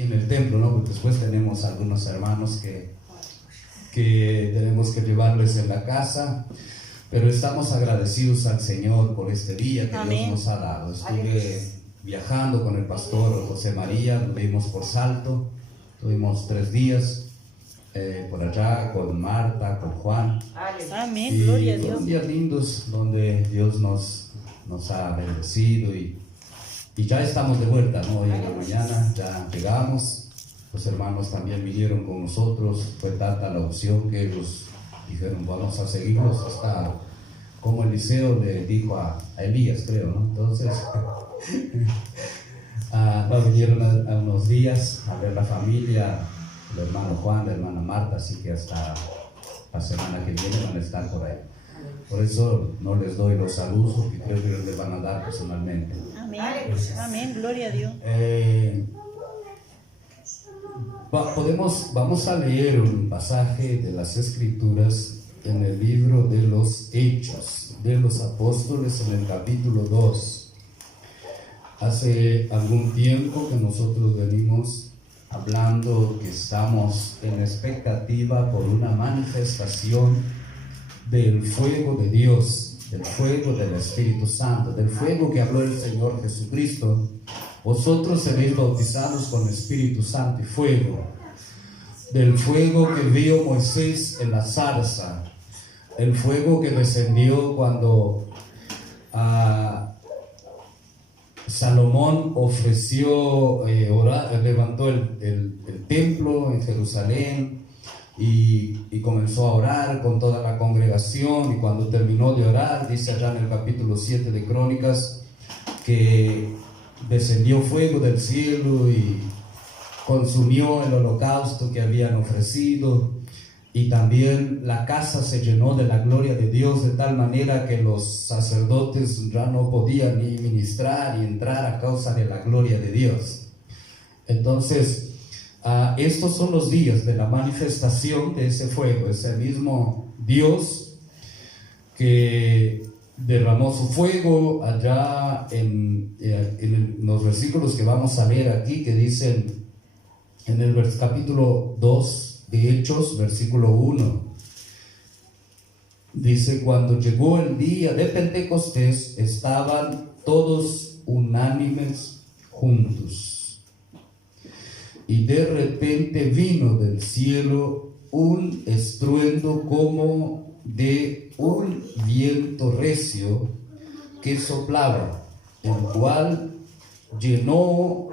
y en el templo, ¿no? Porque después tenemos algunos hermanos que tenemos que llevarles en la casa, pero estamos agradecidos al Señor por este día que Dios nos ha dado. Estuve viajando con el pastor José María, nos vimos por Salto, tuvimos 3 días por allá con Marta, con Juan. Amén, Y gloria a Dios. fueron días lindos donde Dios nos ha bendecido y ya estamos de vuelta, ¿no? Hoy en la mañana ya llegamos. Los hermanos también vinieron con nosotros. Fue tanta la opción que ellos dijeron, vamos a seguirlos hasta, como Eliseo le dijo a Elías, creo, ¿no? Entonces vinieron a unos días a ver la familia, el hermano Juan, la hermana Marta, así que hasta la semana que viene van a estar por ahí. Por eso no les doy los saludos, porque creo que les van a dar personalmente. Amén, amén, gloria a Dios. Vamos a leer un pasaje de las Escrituras en el libro de los Hechos de los Apóstoles, en el capítulo 2. Hace algún tiempo que nosotros venimos hablando que estamos en expectativa por una manifestación del fuego de Dios, del fuego del Espíritu Santo, del fuego que habló el Señor Jesucristo. Vosotros seréis bautizados con Espíritu Santo y fuego, del fuego que vio Moisés en la zarza, el fuego que descendió cuando Salomón ofreció, levantó el templo en Jerusalén y comenzó a orar con toda la congregación, y cuando terminó de orar, dice allá en el capítulo 7 de Crónicas, que descendió fuego del cielo y consumió el holocausto que habían ofrecido, y también la casa se llenó de la gloria de Dios, de tal manera que los sacerdotes ya no podían ni ministrar ni entrar a causa de la gloria de Dios. Entonces, estos son los días de la manifestación de ese fuego, ese mismo Dios que derramó su fuego allá en los versículos que vamos a leer aquí, que dicen en el capítulo 2 de Hechos, versículo 1. Dice: cuando llegó el día de Pentecostés, estaban todos unánimes juntos, y de repente vino del cielo un estruendo como de un viento recio que soplaba, el cual llenó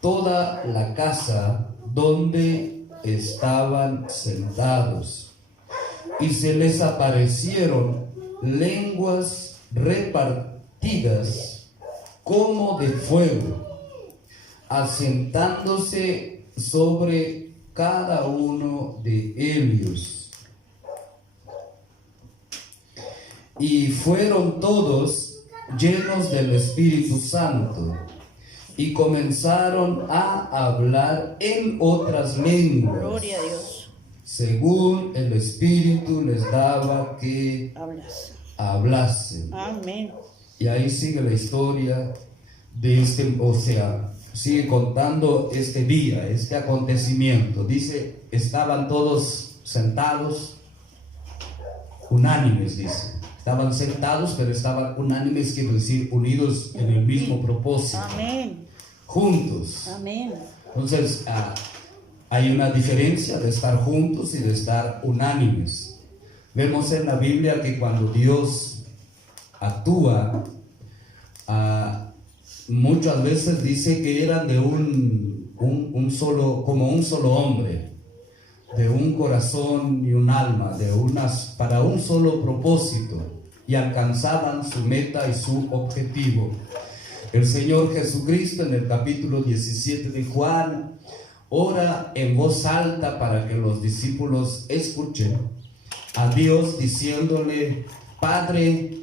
toda la casa donde estaban sentados, y se les aparecieron lenguas repartidas como de fuego, asentándose sobre cada uno de ellos. Y fueron todos llenos del Espíritu Santo, y comenzaron a hablar en otras lenguas, Gloria a Dios, según el Espíritu les daba que hablasen. Amén. Y ahí sigue la historia de sigue contando este día, este acontecimiento. Dice, estaban todos sentados, unánimes, dice. Estaban sentados, pero estaban unánimes, quiere decir unidos en el mismo propósito. Amén. Juntos. Amén. Entonces, hay una diferencia de estar juntos y de estar unánimes. Vemos en la Biblia que cuando Dios actúa, muchas veces dice que eran de un solo hombre, de un corazón y un alma, para un solo propósito, y alcanzaban su meta y su objetivo. El Señor Jesucristo, en el capítulo 17 de Juan, ora en voz alta para que los discípulos escuchen a Dios, diciéndole: Padre,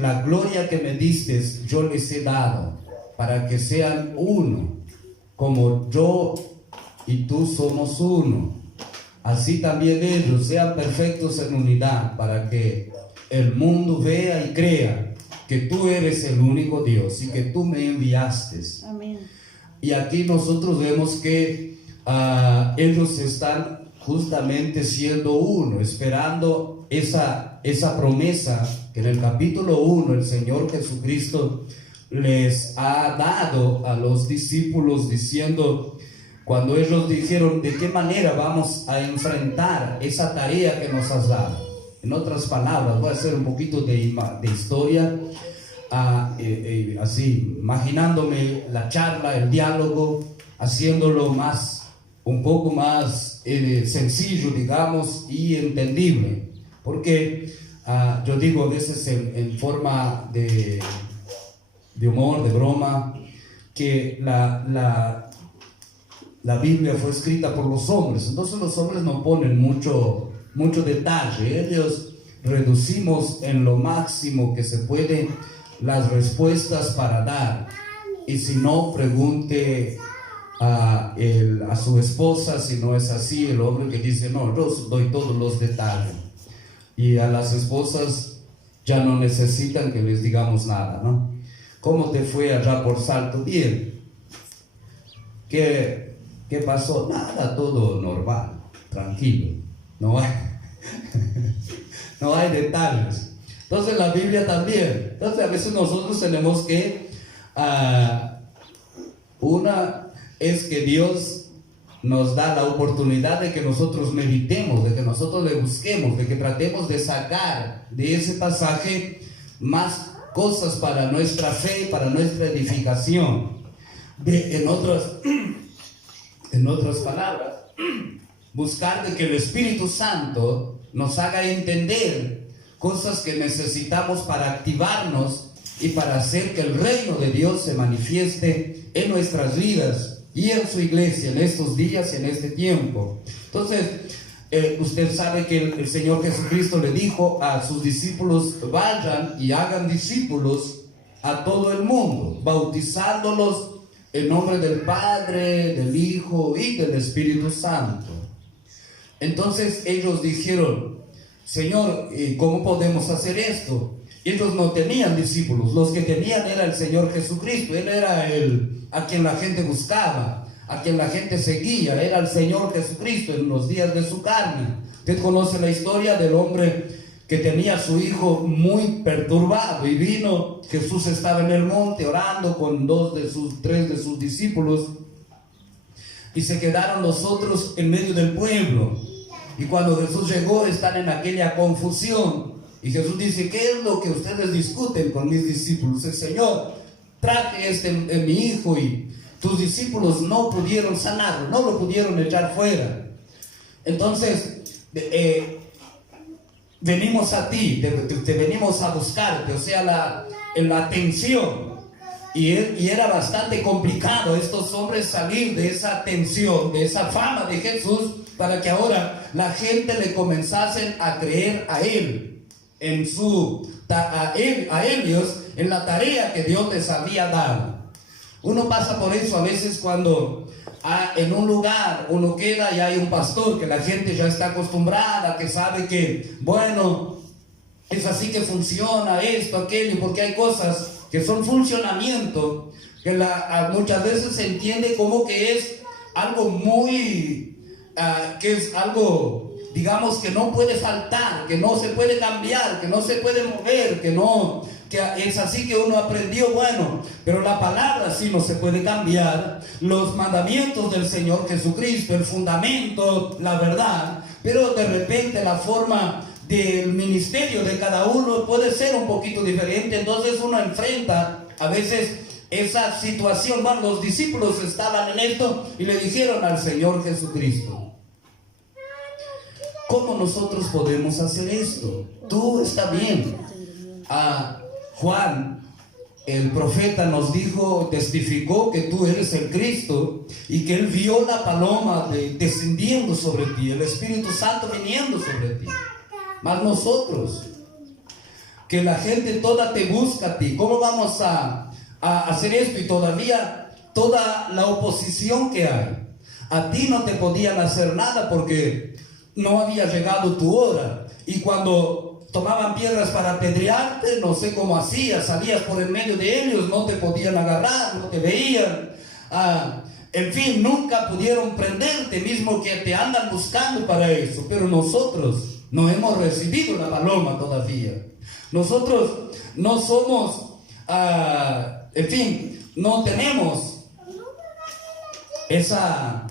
la gloria que me diste, yo les he dado, para que sean uno, como yo y tú somos uno. Así también ellos sean perfectos en unidad, para que el mundo vea y crea que tú eres el único Dios y que tú me enviaste. Amén. Y aquí nosotros vemos que ellos están justamente siendo uno, esperando esa promesa que en el capítulo 1 el Señor Jesucristo les ha dado a los discípulos, diciendo, cuando ellos dijeron, ¿de qué manera vamos a enfrentar esa tarea que nos has dado? En otras palabras, voy a hacer un poquito de historia, así, imaginándome la charla, el diálogo, haciéndolo un poco más sencillo, digamos, y entendible. Porque yo digo a veces en forma de humor, de broma, que la Biblia fue escrita por los hombres, entonces los hombres no ponen mucho detalle, ellos reducimos en lo máximo que se puede las respuestas para dar, y si no, pregunte a su esposa si no es así, el hombre que dice, no, yo doy todos los detalles, y a las esposas ya no necesitan que les digamos nada, ¿no? ¿Cómo te fue allá por Salto? Bien. ¿Qué pasó? Nada, todo normal, tranquilo, no hay detalles. Entonces la Biblia también. Entonces a veces nosotros tenemos que, una es que Dios nos da la oportunidad de que nosotros meditemos, de que nosotros le busquemos, de que tratemos de sacar de ese pasaje más cosas para nuestra fe, para nuestra edificación. En otras palabras, buscar de que el Espíritu Santo nos haga entender cosas que necesitamos para activarnos y para hacer que el reino de Dios se manifieste en nuestras vidas y en su iglesia en estos días y en este tiempo. Entonces, usted sabe que el Señor Jesucristo le dijo a sus discípulos, vayan y hagan discípulos a todo el mundo, bautizándolos en nombre del Padre, del Hijo y del Espíritu Santo. Entonces ellos dijeron, Señor, ¿cómo podemos hacer esto? Ellos no tenían discípulos, los que tenían era el Señor Jesucristo, Él era a quien la gente buscaba, a quien la gente seguía, era el Señor Jesucristo en los días de su carne. Usted conoce la historia del hombre que tenía a su hijo muy perturbado, y vino, Jesús estaba en el monte orando con tres de sus discípulos, y se quedaron los otros en medio del pueblo. Y cuando Jesús llegó, están en aquella confusión, y Jesús dice, ¿qué es lo que ustedes discuten con mis discípulos? El Señor, traje mi hijo, y tus discípulos no pudieron sanarlo, no lo pudieron echar fuera. Entonces venimos a ti, te venimos a buscarte, o sea, la atención. Y era bastante complicado estos hombres salir de esa atención, de esa fama de Jesús, para que ahora la gente le comenzasen a creer a Él, a ellos, en la tarea que Dios les había dado. Uno pasa por eso a veces cuando en un lugar uno queda y hay un pastor que la gente ya está acostumbrada, que sabe que, bueno, es así que funciona esto, aquello, porque hay cosas que son funcionamiento, que muchas veces se entiende como que es algo muy, que es algo, digamos, que no puede faltar, que no se puede cambiar, que no se puede mover, que es así que uno aprendió, bueno, pero la palabra sí no se puede cambiar, los mandamientos del Señor Jesucristo, el fundamento, la verdad, pero de repente la forma del ministerio de cada uno puede ser un poquito diferente. Entonces uno enfrenta a veces esa situación. Bueno, los discípulos estaban en esto y le dijeron al Señor Jesucristo, ¿cómo nosotros podemos hacer esto? Tú está bien. Juan, el profeta, nos dijo, testificó que tú eres el Cristo, y que él vio la paloma descendiendo sobre ti, el Espíritu Santo viniendo sobre ti. Mas nosotros, que la gente toda te busca a ti, ¿cómo vamos a hacer esto? Y todavía toda la oposición que hay, a ti no te podían hacer nada porque no había llegado tu hora. Y cuando tomaban piedras para apedrearte, no sé cómo hacías, salías por en medio de ellos, no te podían agarrar, no te veían. en fin, nunca pudieron prenderte, mismo que te andan buscando para eso. Pero nosotros no hemos recibido la paloma todavía. Nosotros no somos, en fin, no tenemos esa...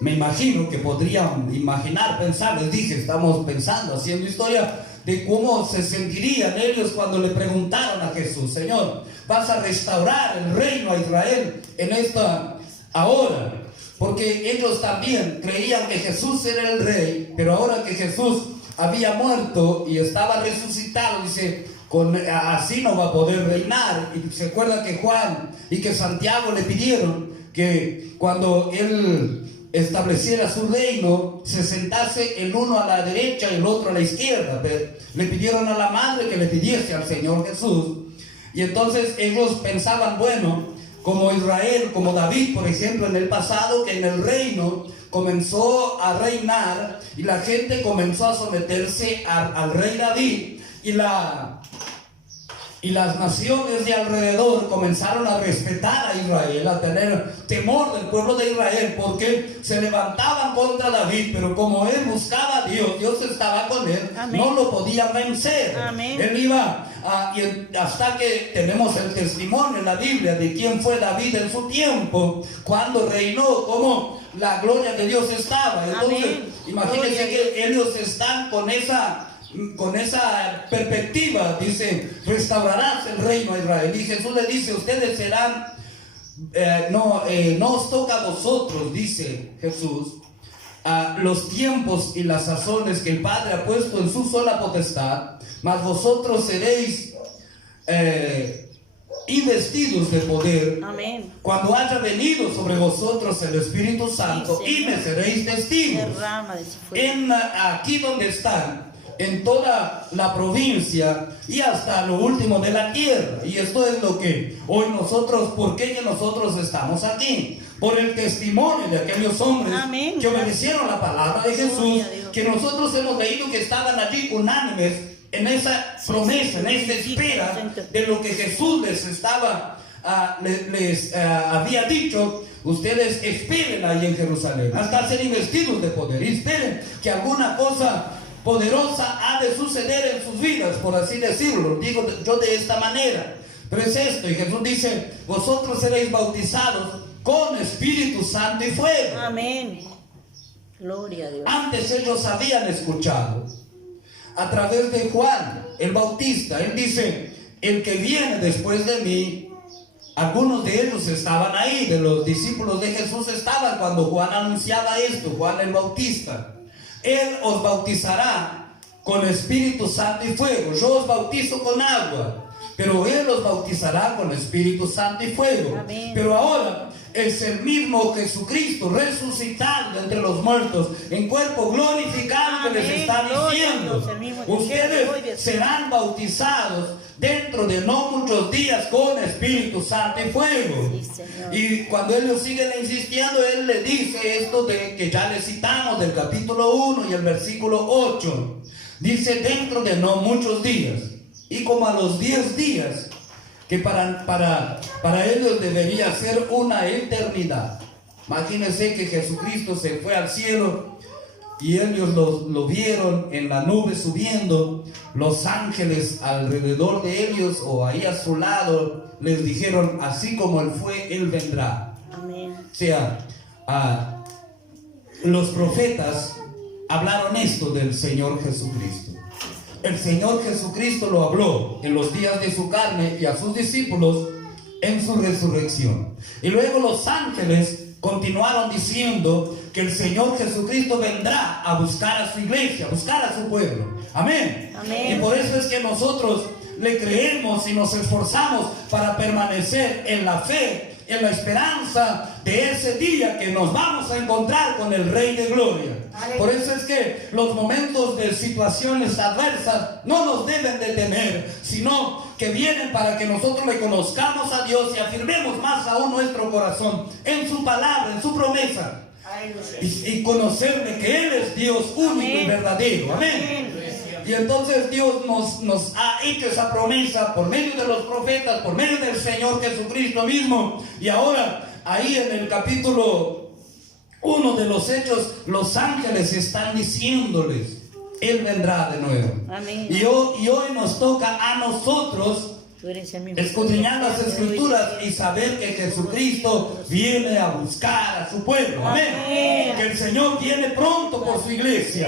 Me imagino que podrían imaginar, pensar, les dije, estamos pensando, haciendo historia de cómo se sentirían ellos cuando le preguntaron a Jesús: Señor, ¿vas a restaurar el reino a Israel en esta ahora? Porque ellos también creían que Jesús era el rey, pero ahora que Jesús había muerto y estaba resucitado, dice, así no va a poder reinar. Y se acuerda que Juan y que Santiago le pidieron que cuando él estableciera su reino, se sentase el uno a la derecha y el otro a la izquierda. Le pidieron a la madre que le pidiese al Señor Jesús. Y entonces ellos pensaban, bueno, como Israel, como David, por ejemplo, en el pasado, que en el reino comenzó a reinar y la gente comenzó a someterse al rey David, y las naciones de alrededor comenzaron a respetar a Israel, a tener temor del pueblo de Israel, porque se levantaban contra David, pero como él buscaba a Dios, Dios estaba con él. Amén. No lo podían vencer. Amén. Él iba hasta que tenemos el testimonio en la Biblia de quién fue David en su tiempo, cuando reinó, cómo la gloria de Dios estaba. Entonces, imagínense que ellos están con esa perspectiva, dice, restaurarás el reino a Israel. Y Jesús le dice, ustedes serán, no os toca a vosotros, dice Jesús, los tiempos y las sazones que el Padre ha puesto en su sola potestad, mas vosotros seréis investidos de poder. Amén. Cuando haya venido sobre vosotros el Espíritu Santo, sí, y me seréis testigos aquí donde están, en toda la provincia y hasta lo último de la tierra. Y esto es lo que hoy nosotros, ¿por qué que nosotros estamos aquí? Por el testimonio de aquellos hombres, amén, que obedecieron la palabra de Jesús, que nosotros hemos leído que estaban allí unánimes en esa promesa, en esa espera de lo que Jesús les estaba, les había dicho. Ustedes esperen ahí en Jerusalén hasta ser investidos de poder, y esperen que alguna cosa poderosa ha de suceder en sus vidas, por así decirlo. Digo yo de esta manera, pero es esto. Y Jesús dice, vosotros seréis bautizados con Espíritu Santo y fuego. Amén. Gloria a Dios. Antes ellos habían escuchado a través de Juan el Bautista. Él dice, el que viene después de mí. Algunos de ellos estaban ahí, de los discípulos de Jesús estaban cuando Juan anunciaba esto, Juan el Bautista. Él os bautizará con Espíritu Santo y fuego. Yo os bautizo con agua, pero Él os bautizará con Espíritu Santo y fuego. Amén. Pero ahora es el mismo Jesucristo resucitado de entre los muertos en cuerpo glorificado. Amén. Que les está diciendo, ustedes serán bautizados dentro de no muchos días con Espíritu Santo y fuego. Sí, y cuando ellos siguen insistiendo, Él le dice esto de que ya le citamos del capítulo 1 y el versículo 8. Dice, dentro de no muchos días. Y como a los 10 días, que para ellos debería ser una eternidad. Imagínense que Jesucristo se fue al cielo y ellos lo vieron en la nube subiendo. Los ángeles alrededor de ellos o ahí a su lado les dijeron, así como Él fue, Él vendrá. Amén. O sea, los profetas hablaron esto del Señor Jesucristo. El Señor Jesucristo lo habló en los días de su carne y a sus discípulos en su resurrección. Y luego los ángeles continuaron diciendo que el Señor Jesucristo vendrá a buscar a su iglesia, a buscar a su pueblo. Amén. Amén. Y por eso es que nosotros le creemos y nos esforzamos para permanecer en la fe, en la esperanza de ese día que nos vamos a encontrar con el Rey de Gloria. Por eso es que los momentos de situaciones adversas no nos deben detener, sino que vienen para que nosotros le conozcamos a Dios y afirmemos más aún nuestro corazón en su palabra, en su promesa, y conocerle que Él es Dios único y verdadero. Amén. Y entonces Dios nos ha hecho esa promesa por medio de los profetas, por medio del Señor Jesucristo mismo. Y ahora ahí en el capítulo 1 de los Hechos, los ángeles están diciéndoles, Él vendrá de nuevo. Amén. Y hoy nos toca a nosotros Tú eres el mismo. escudriñar las Escrituras y saber que Jesucristo viene a buscar a su pueblo. Amén. Amén. Que el Señor viene pronto por su iglesia.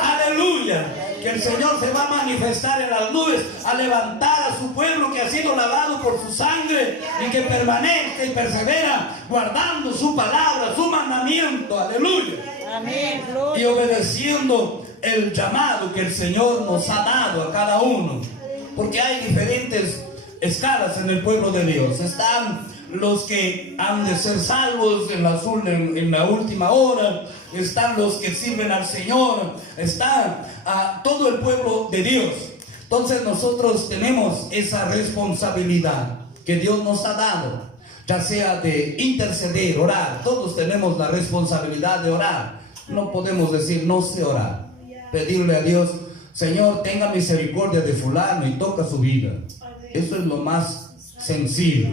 Aleluya. Que el Señor se va a manifestar en las nubes, a levantar a su pueblo que ha sido lavado por su sangre y que permanece y persevera guardando su palabra, su mandamiento. Aleluya. Amén. Y Gloria. obedeciendo el llamado que el Señor nos ha dado a cada uno. Porque hay diferentes escalas en el pueblo de Dios. Están los que han de ser salvos en la última hora. Están los que sirven al Señor. Está todo el pueblo de Dios. Entonces nosotros tenemos esa responsabilidad que Dios nos ha dado, ya sea de interceder, orar. Todos tenemos la responsabilidad de orar. No podemos decir no sé orar. Pedirle a Dios, Señor, tenga misericordia de fulano y toca su vida. Eso es lo más sencillo.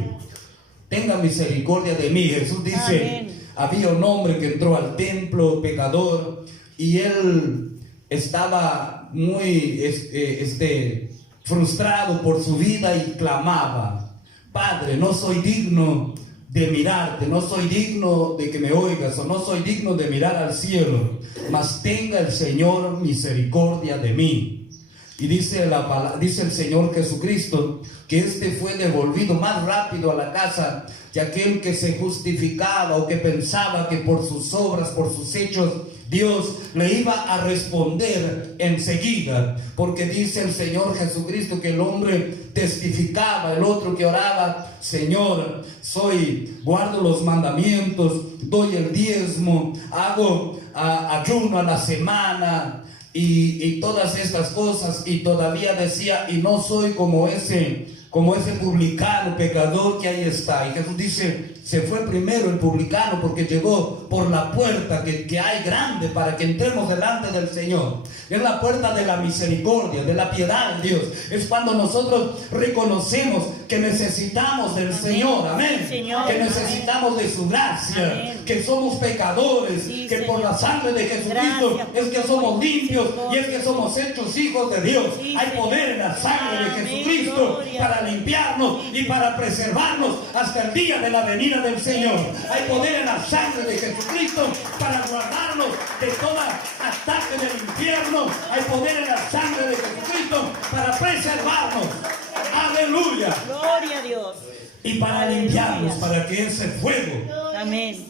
Tenga misericordia de mí. Jesús dice, Amén. había un hombre que entró al templo, pecador, y él estaba muy frustrado por su vida y clamaba, Padre, no soy digno de mirarte, no soy digno de que me oigas, o no soy digno de mirar al cielo, mas tenga el Señor misericordia de mí. Y dice el Señor Jesucristo que este fue devolvido más rápido a la casa que aquel que se justificaba o que pensaba que por sus obras, por sus hechos, Dios le iba a responder enseguida. Porque dice el Señor Jesucristo que el hombre testificaba, el otro que oraba, Señor, guardo los mandamientos, doy el diezmo, hago ayuno a la semana y todas estas cosas, y todavía decía, y no soy como ese publicano pecador que ahí está. Y Jesús dice, se fue primero el publicano porque llegó por la puerta que hay grande para que entremos delante del Señor. Es la puerta de la misericordia, de la piedad de Dios. Es cuando nosotros reconocemos que necesitamos del Amén. Señor, amén, Señor. que necesitamos de su gracia, Amén. que somos pecadores, Sí, que por Señor. la sangre de Jesucristo Gracias. es que somos limpios y es que somos hechos hijos de Dios. Sí, Hay Señor. poder en la sangre de Amén. Jesucristo Gloria. para limpiarnos y para preservarnos hasta el día de la venida del Señor. Hay poder en la sangre de Jesucristo para guardarnos de todo ataque del infierno. Hay poder en la sangre de Jesucristo para preservarnos. Aleluya. Gloria a Dios. Y para limpiarnos, para que ese fuego Amén.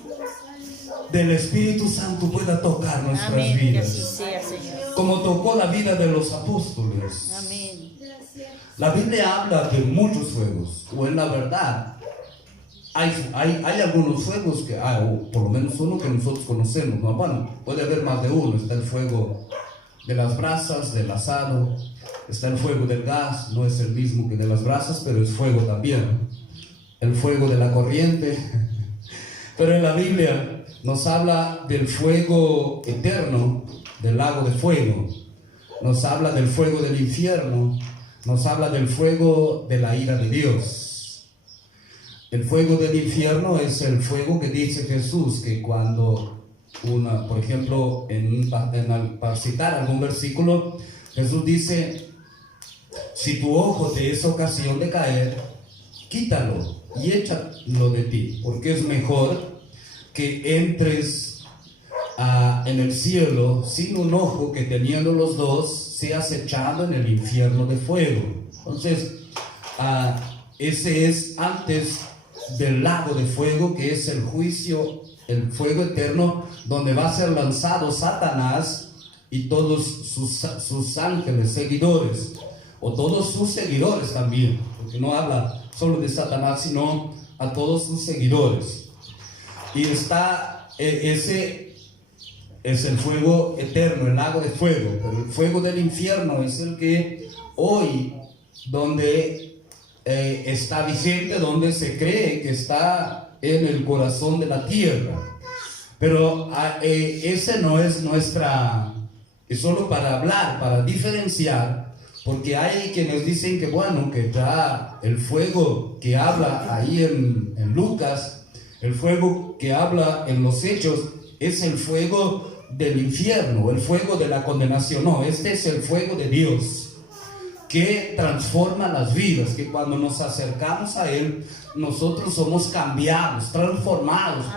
del Espíritu Santo pueda tocar nuestras Amén. Que así vidas, sea, Señor. como tocó la vida de los apóstoles. Amén. La Biblia habla de muchos fuegos, o en la verdad hay algunos fuegos que o por lo menos uno que nosotros conocemos, ¿no? Bueno, puede haber más de uno. Está el fuego de las brasas, del asado, está el fuego del gas, no es el mismo que de las brasas, pero es fuego también. El fuego de la corriente. Pero en la Biblia nos habla del fuego eterno, del lago de fuego. Nos habla del fuego del infierno. Nos habla del fuego de la ira de Dios. El fuego del infierno es el fuego que dice Jesús, que cuando por ejemplo, para citar algún versículo, Jesús dice, si tu ojo te es ocasión de caer, quítalo y échalo de ti, porque es mejor que entres en el cielo sin un ojo, que teniendo los dos seas echado en el infierno de fuego. Entonces, ese es antes del lago de fuego, que es el juicio, el fuego eterno, donde va a ser lanzado Satanás y todos sus ángeles seguidores, o todos sus seguidores también, porque no habla solo de Satanás, sino a todos sus seguidores. Y ese es el fuego eterno, el lago de fuego. Pero el fuego del infierno es el que hoy, donde está vigente, donde se cree que está en el corazón de la tierra. Pero ese no es es solo para hablar, para diferenciar, porque hay quienes dicen que bueno, que ya el fuego que habla ahí en Lucas El fuego que habla en los Hechos es el fuego del infierno, el fuego de la condenación. No, este es el fuego de Dios, que transforma las vidas, que cuando nos acercamos a Él, nosotros somos cambiados, transformados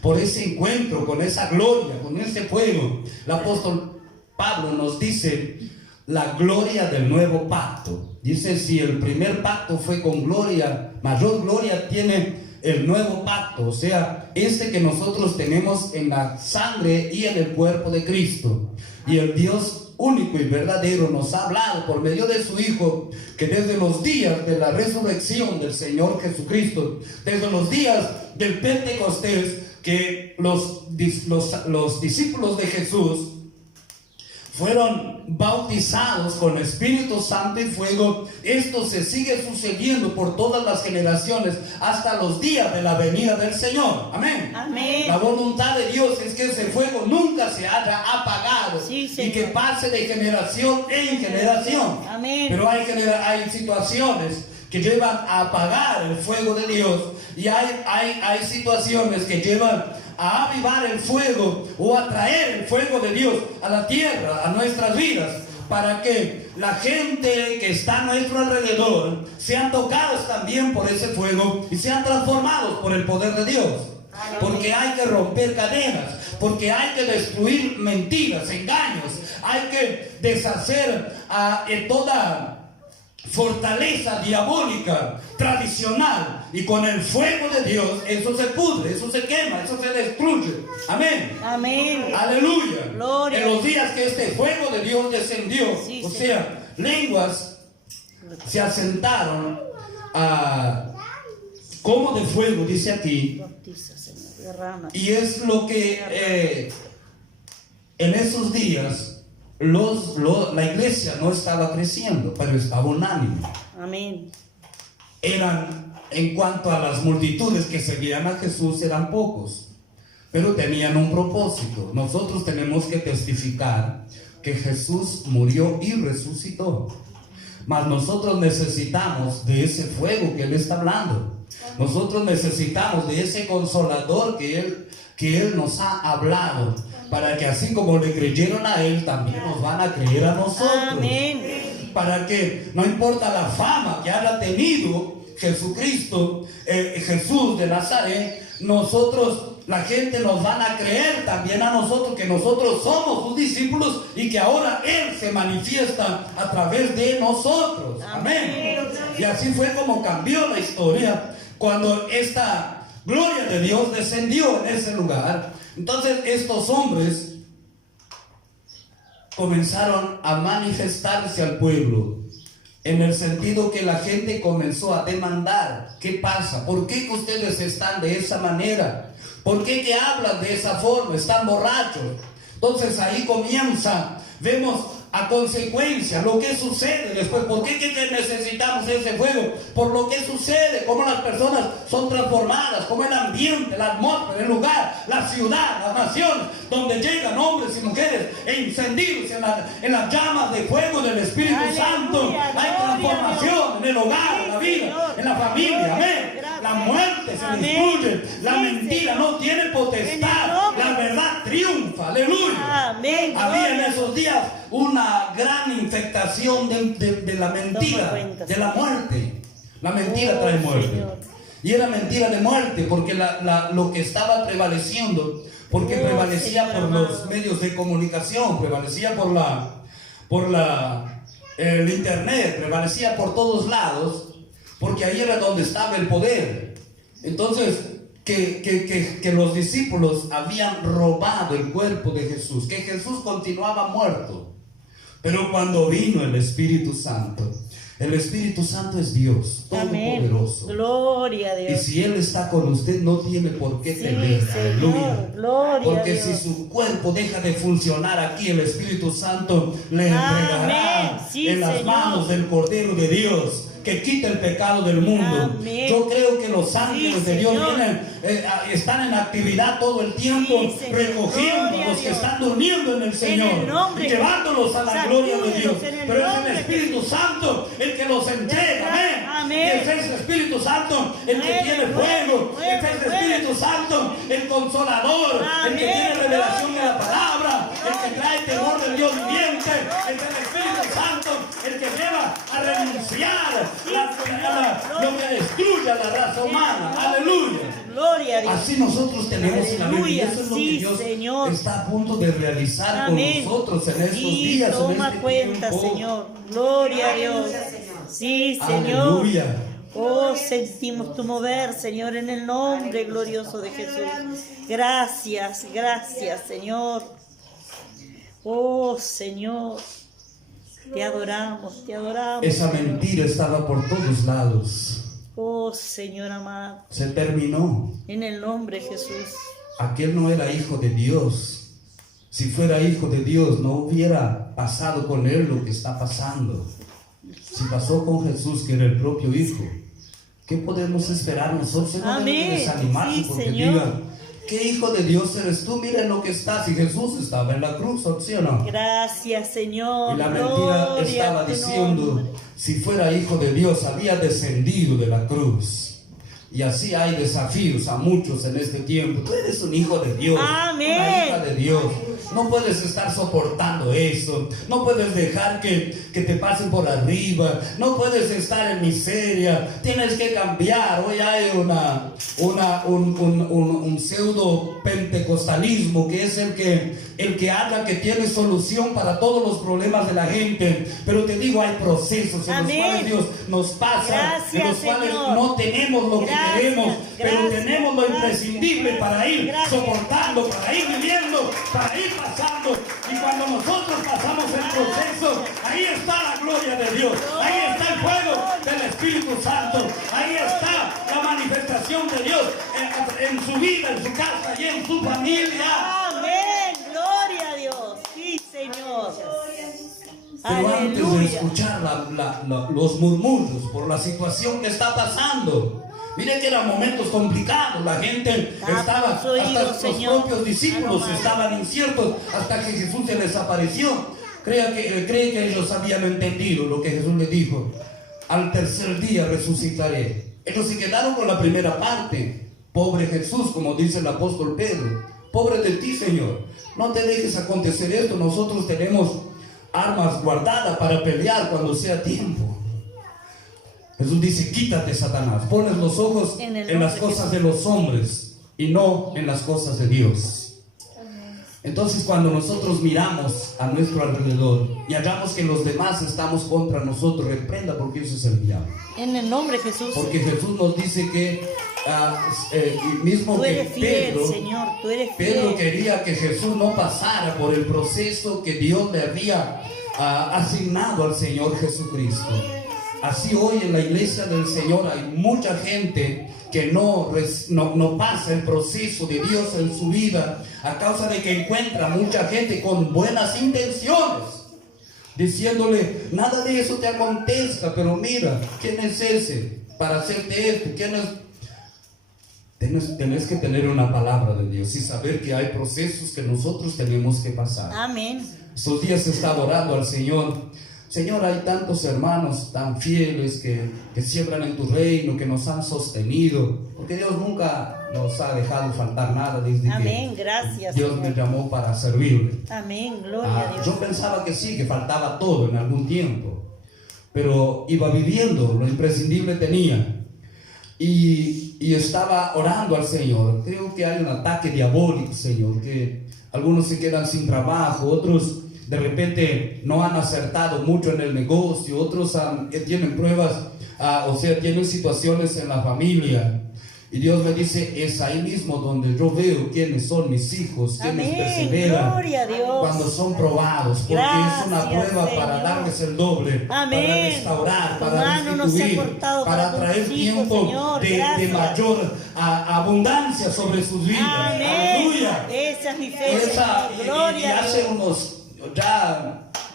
por ese encuentro, con esa gloria, con ese fuego. El apóstol Pablo nos dice la gloria del nuevo pacto. Dice, si el primer pacto fue con gloria, mayor gloria tiene el nuevo pacto, o sea, este que nosotros tenemos en la sangre y en el cuerpo de Cristo. Y el Dios único y verdadero nos ha hablado por medio de su Hijo, que desde los días de la resurrección del Señor Jesucristo, desde los días del Pentecostés, que los discípulos de Jesús fueron bautizados con Espíritu Santo y fuego. Esto se sigue sucediendo por todas las generaciones hasta los días de la venida del Señor. Amén. Amén. La voluntad de Dios es que ese fuego nunca se haya apagado, sí, y que pase de generación en generación. Amén. Pero hay situaciones que llevan a apagar el fuego de Dios, y hay situaciones que llevan a avivar el fuego o a traer el fuego de Dios a la tierra, a nuestras vidas, para que la gente que está a nuestro alrededor sean tocados también por ese fuego y sean transformados por el poder de Dios. Porque hay que romper cadenas, porque hay que destruir mentiras, engaños, hay que deshacer toda fortaleza diabólica, tradicional, y con el fuego de Dios eso se pudre, eso se quema, eso se destruye. Amén. Amén. Aleluya. Gloria. En los días que este fuego de Dios descendió, sí, o sea, lenguas se asentaron como de fuego, dice aquí. Y es lo que en esos días la iglesia no estaba creciendo, pero estaba unánime. Amén. En cuanto a las multitudes que seguían a Jesús, eran pocos, pero tenían un propósito. Nosotros tenemos que testificar que Jesús murió y resucitó, mas nosotros necesitamos de ese fuego que Él está hablando. Nosotros necesitamos de ese consolador que Él nos ha hablado, para que así como le creyeron a Él, también nos van a creer a nosotros. Amén. Para que no importa la fama que haya tenido Jesucristo, Jesús de Nazaret, la gente nos van a creer también a nosotros, que nosotros somos sus discípulos y que ahora Él se manifiesta a través de nosotros. Amén. Y así fue como cambió la historia cuando esta gloria de Dios descendió en ese lugar. Entonces estos hombres comenzaron a manifestarse al pueblo, en el sentido que la gente comenzó a demandar: ¿qué pasa? ¿Por qué que ustedes están de esa manera? ¿Por qué que hablan de esa forma? ¿Están borrachos? Entonces ahí vemos a consecuencia lo que sucede después. ¿Por qué que necesitamos ese fuego? Por lo que sucede, cómo las personas son transformadas, cómo el ambiente, la atmósfera, el lugar, la ciudad, las naciones, donde llegan hombres y mujeres encendidos en las llamas de fuego del Espíritu Santo. Hay transformación en el hogar, en la vida, en la familia. Amén. La muerte se destruye, la mentira no tiene potestad, la verdad triunfa. Aleluya. Amén. Había en esos días una gran infectación de la mentira, de la muerte. La mentira trae muerte. Y era mentira de muerte, porque lo que estaba prevaleciendo, porque prevalecía por los medios de comunicación, prevalecía por el internet, prevalecía por todos lados, porque ahí era donde estaba el poder. Entonces, que los discípulos habían robado el cuerpo de Jesús, que Jesús continuaba muerto. Pero cuando vino el Espíritu Santo es Dios todopoderoso. Gloria a Dios. Y si Él está con usted, no tiene por qué temer. Aleluya. Gloria Porque a Dios. si su cuerpo deja de funcionar aquí, el Espíritu Santo le entregará Sí, en las Señor. manos del Cordero de Dios. que quita el pecado del mundo. Amén. Yo creo que los ángeles de Dios Señor. vienen, están en actividad todo el tiempo, Sí, Señor. recogiendo Gloria a a los que Dios. están durmiendo en el Señor, el nombre y de llevándolos a la Jesús. gloria de Dios. Sacúdelos en el Pero es nombre el de Espíritu Santo el que los entrega. Amén. Amén. Y es el Espíritu Santo el que Mueve, tiene mueve, fuego. mueve, Es el mueve. Espíritu Santo el consolador, el que Amén. tiene revelación de la palabra, el que Gloria, trae temor del Dios gloria, viviente. gloria. Es el Espíritu Santo el que lleva a renunciar lo que destruye a la raza humana. Aleluya. Gloria a Dios. Así nosotros tenemos en la Biblia. Aleluya, Eso es lo sí, que Dios Señor. está a punto de realizar Amén. con nosotros en estos Sí, días. en toma este cuenta, tiempo. Señor. Gloria a Dios. Sí, Señor. Aleluya. Oh, sentimos tu mover, Señor, en el nombre glorioso de Jesús. Gracias, gracias, Señor. Oh, Señor. Te adoramos, te adoramos. Esa mentira estaba por todos lados. Oh, Señor amado. Se terminó. En el nombre de Jesús. Aquel no era hijo de Dios. Si fuera hijo de Dios, no hubiera pasado con él lo que está pasando. Si pasó con Jesús, que era el propio Hijo, ¿qué podemos esperar nosotros? No deben Amén. desanimarse Sí, porque Señor. digan, ¿qué hijo de Dios eres tú? Miren lo que estás. Y Jesús estaba en la cruz, ¿sí o no? Gracias, Señor. Y la mentira Gloria estaba a tu diciendo, nombre. si fuera hijo de Dios, había descendido de la cruz. Y así hay desafíos a muchos en este tiempo. Tú eres un hijo de Dios, Amén. una hija de Dios. No puedes estar soportando eso. No puedes dejar que te pasen por arriba. No puedes estar en miseria. Tienes que cambiar. Hoy hay un pseudo pentecostalismo que es el que habla que tiene solución para todos los problemas de la gente. Pero te digo, hay procesos en Amén. los cuales Dios nos pasa, Gracias, en los cuales Señor. no tenemos lo que Gracias, queremos, pero gracias, tenemos lo gracias. imprescindible para ir Gracias. soportando, para ir viviendo, para ir pasando. Y cuando nosotros pasamos el proceso, ahí está la gloria de Dios, ahí está el fuego del Espíritu Santo, ahí está la manifestación de Dios en su vida, en su casa y en su familia. Amén. Gloria a Dios. Sí, Señor. Pero antes de Aleluya. escuchar los murmullos por la situación que está pasando, mire que eran momentos complicados. La gente estaba, tus oídos, hasta los Señor. propios discípulos Amado. estaban inciertos hasta que Jesús se les apareció. Cree que ellos habían entendido lo que Jesús les dijo: al tercer día resucitaré. Ellos se quedaron con la primera parte. Pobre Jesús, como dice el apóstol Pedro. Pobre de ti, Señor. No te dejes acontecer esto. Nosotros tenemos armas guardadas para pelear cuando sea tiempo. Jesús dice: quítate, Satanás. Pones los ojos En el en las nombre de cosas de los hombres y no en las cosas de Dios. Entonces, cuando nosotros miramos a nuestro alrededor y hallamos que los demás estamos contra nosotros, reprenda, porque eso es el diablo. En el nombre de Jesús. Porque Jesús nos dice que mismo Tú que eres fiel, Pedro, Señor. Tú eres Pedro fiel. quería que Jesús no pasara por el proceso que Dios le había asignado al Señor Jesucristo. Así hoy en la iglesia del Señor hay mucha gente que no pasa el proceso de Dios en su vida, a causa de que encuentra mucha gente con buenas intenciones, diciéndole: nada de eso te acontezca, pero mira, ¿quién es ese para hacerte esto? ¿Quién es? Tenés que tener una palabra de Dios y saber que hay procesos que nosotros tenemos que pasar. Amén. Estos días he estado orando al Señor. Señor, hay tantos hermanos tan fieles que siembran en tu reino, que nos han sostenido, porque Dios nunca nos ha dejado faltar nada desde Amén. que Gracias, Dios me Señor. llamó para servirle. Amén. Gloria a Dios. Yo pensaba que sí, que faltaba todo en algún tiempo, pero iba viviendo, lo imprescindible tenía. Y estaba orando al Señor. Creo que hay un ataque diabólico, Señor, que algunos se quedan sin trabajo, otros de repente no han acertado mucho en el negocio, otros tienen pruebas, tienen situaciones en la familia. Y Dios me dice: es ahí mismo donde yo veo quiénes son mis hijos, quienes Amén. perseveran Gloria a Dios. cuando son probados, porque Gracias, es una prueba para Señor. darles el doble, Amén. para restaurar, Tu para mano nos ha restituir, cortado para para traer tus hijos, tiempo Señor. de Gracias. mayor abundancia sobre sus vidas. Amén. Aleluya. Esa es mi Y fe, Señor. y Gloria a hace Dios.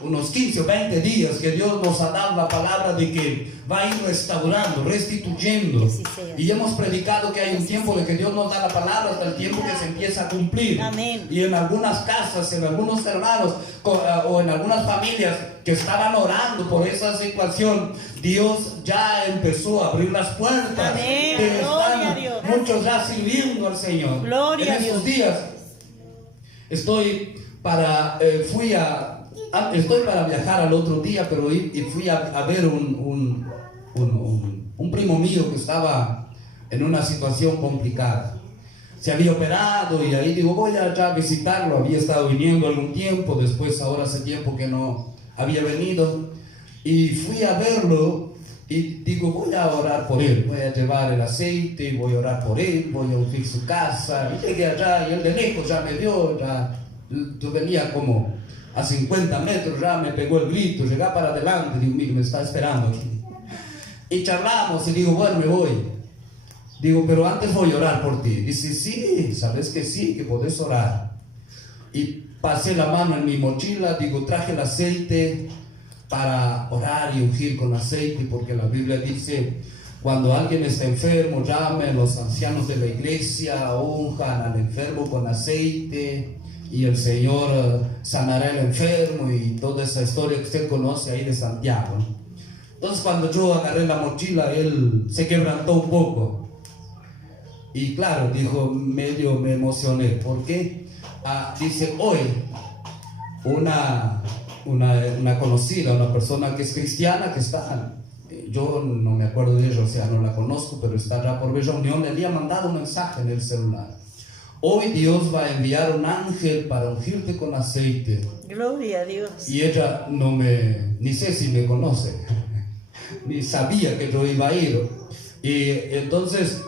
unos 15 o 20 días que Dios nos ha dado la palabra de que va a ir restaurando, restituyendo. Y hemos predicado que hay un tiempo de que Dios nos da la palabra hasta el tiempo que se empieza a cumplir. Amén. Y en algunas casas, en algunos hermanos o en algunas familias que estaban orando por esa situación, Dios ya empezó a abrir las puertas. Amén. Que Gloria a Dios. muchos ya sirviendo al Señor. Gloria a en estos Dios. días estoy para viajar al otro día, pero fui a ver un primo mío que estaba en una situación complicada. Se había operado y ahí digo, voy a ya visitarlo. Había estado viniendo algún tiempo, después ahora hace tiempo que no había venido. Y fui a verlo y digo, voy a orar por él, voy a llevar el aceite, voy a orar por él, voy a ungir su casa. Y llegué allá y él de lejos ya me vio, yo venía como a 50 metros, ya me pegó el grito, llegué para adelante, digo, mire, me está esperando aquí. Y charlamos y digo, bueno, me voy. Digo, pero antes voy a orar por ti. Dice, sí, sabes que sí, que podés orar. Y pasé la mano en mi mochila, digo, traje el aceite para orar y ungir con aceite, porque la Biblia dice, cuando alguien está enfermo, llamen los ancianos de la iglesia, unjan al enfermo con aceite y el Señor sanará al enfermo, y toda esa historia que usted conoce ahí de Santiago. Entonces cuando yo agarré la mochila, él se quebrantó un poco. Y claro, dijo, medio me emocioné. ¿Por qué? Dice, hoy una conocida, una persona que es cristiana, que está, yo no me acuerdo de ella, o sea, no la conozco, pero está allá por Bella Unión, le había mandado un mensaje en el celular. Hoy Dios va a enviar un ángel para ungirte con aceite. Gloria a Dios. Y ella ni sé si me conoce, ni sabía que yo iba a ir. Y entonces,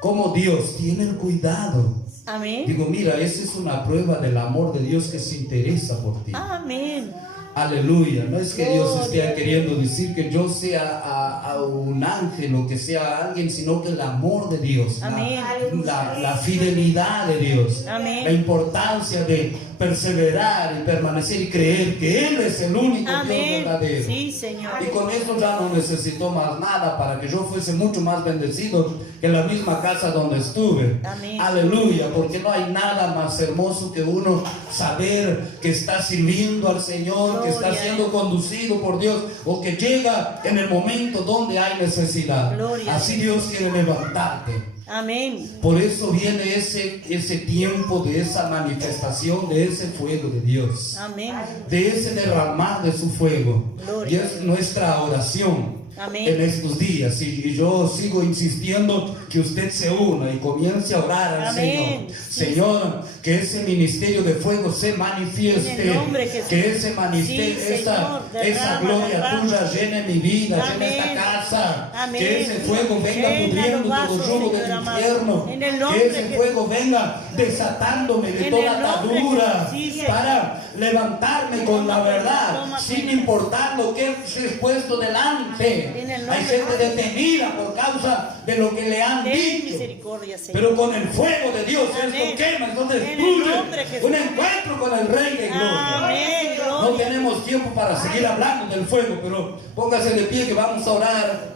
como Dios tiene el cuidado. Amén. Digo, mira, esa es una prueba del amor de Dios que se interesa por ti. Amén. Aleluya. No es que Dios esté queriendo decir que yo sea a un ángel o que sea alguien, sino que el amor de Dios, la fidelidad de Dios, Amén. la importancia de perseverar y permanecer y creer que Él es el único Dios verdadero. Sí, Señor. Y con eso ya no necesito más nada para que yo fuese mucho más bendecido que la misma casa donde estuve. Amén. Aleluya, porque no hay nada más hermoso que uno saber que está sirviendo al Señor, que está siendo conducido por Dios, o que llega en el momento donde hay necesidad. Gloria. Así Dios quiere levantarte. Amén. Por eso viene ese tiempo de esa manifestación, de ese fuego de Dios. Amén. De ese derramar de su fuego. Gloria. Y es nuestra oración. Amén. En estos días, y yo sigo insistiendo que usted se una y comience a orar al Amén. Señor, que ese ministerio de fuego se manifieste, En el nombre de Jesús. que ese manifieste, Sí, Señor, esa gloria derrama. tuya llene mi vida, Amén. llene esta casa. Amén. Que ese fuego venga Llena pudriendo los vasos, todo yugo Señor del amado. infierno. En el nombre Que de ese Jesús. fuego venga desatándome de En toda el nombre de atadura, Jesús. Sí, Señor. para levantarme con la verdad, Toma, sin Señor. importar lo que es puesto delante. En el nombre Hay gente detenida por causa de lo que le han Ten dicho, misericordia, Señor. pero con el fuego de Dios Amén. esto quema, entonces En el destruye. nombre de Jesús. Un encuentro con el Rey de Gloria. Amén. No Gloria. tenemos tiempo para seguir hablando del fuego, pero póngase de pie que vamos a orar.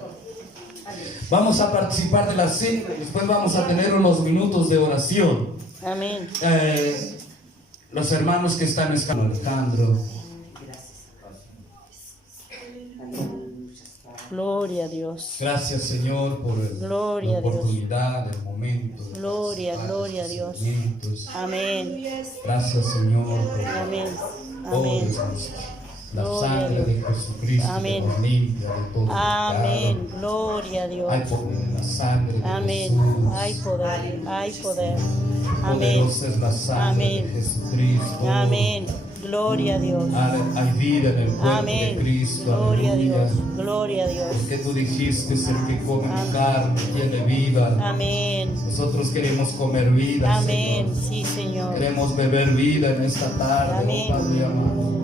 Vamos a participar de la cena y después vamos a tener unos minutos de oración. Amén. Los hermanos que están en Alejandro, Gloria a Dios. gracias Señor por Gloria la a Dios. oportunidad, el momento. Gloria, gloria a Dios. Amén. Gracias Señor por Amén. todo Amén. la Gloria a sangre de Jesucristo Amén. que nos limpia de todo Amén. pecado. Gloria a Dios. Hay poder en la sangre de Amén. Jesús. Hay poder. Hay poder. Amén. Poderosa es la sangre Amén. de Jesucristo. Amén. Gloria a Dios. Hay vida en el cuerpo Amén. de Cristo. Gloria a Aleluya. Dios. Gloria a Dios. Porque tú dijiste, el que come mi carne tiene vida. Amén. Nosotros queremos comer vida, Amén. Señor. Sí, Señor. Queremos beber vida en esta tarde, Amén. oh Padre amado.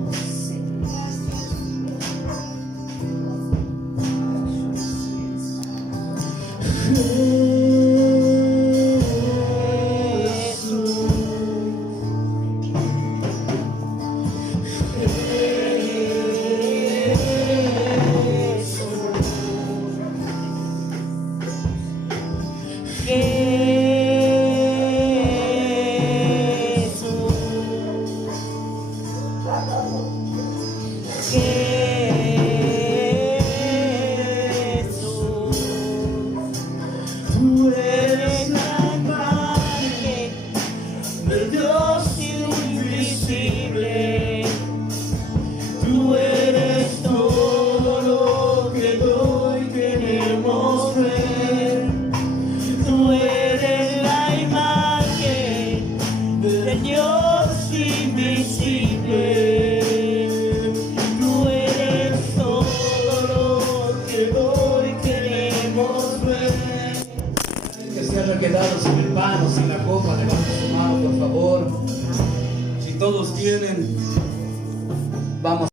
quedado sin el pan o sin la copa, levante su mano, por favor. Si todos tienen, vamos.